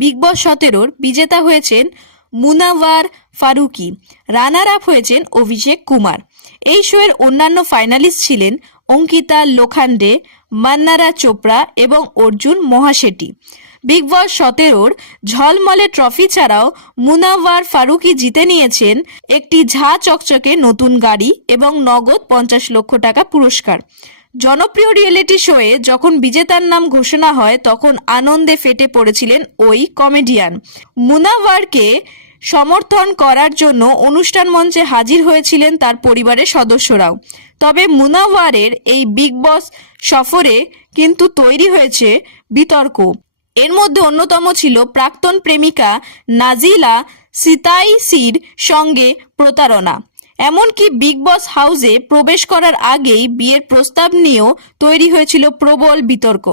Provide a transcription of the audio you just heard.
Big বস সতেরোর বিজেতা হয়েছেন মুনাওয়ার ফারুকি, রানার আপ হয়েছেন অভিষেক কুমার। এই শোয়ের অন্যান্য ফাইনালিস্ট ছিলেন অঙ্কিতা লোখান্ডে, মান্নারা চোপড়া এবং অর্জুন মহাশেটি বিগ বস সতেরোর ঝলমলে ট্রফি ছাড়াও মুনাওয়ার ফারুকি জিতে নিয়েছেন একটি ঝা চকচকে নতুন গাড়ি এবং নগদ পঞ্চাশ লক্ষ টাকা পুরস্কার। জনপ্রিয় রিয়েলিটি শোয়ে যখন বিজেতার নাম ঘোষণা হয়, তখন আনন্দে ফেটে পড়েছিলেন ওই কমেডিয়ান মুনাওয়ারকে সমর্থন করার জন্য অনুষ্ঠান মঞ্চে হাজির হয়েছিলেন তার পরিবারের সদস্যরাও। তবে মুনাওয়ারের এই বিগ বস সফরে কিন্তু তৈরি হয়েছে বিতর্ক। এর মধ্যে অন্যতম ছিল প্রাক্তন প্রেমিকা নাজিলা সিতাইসির সঙ্গে প্রতারণা। এমনকি বিগ বস হাউসে প্রবেশ করার আগেই বিয়ের প্রস্তাব নিয়েও তৈরি হয়েছিল প্রবল বিতর্ক।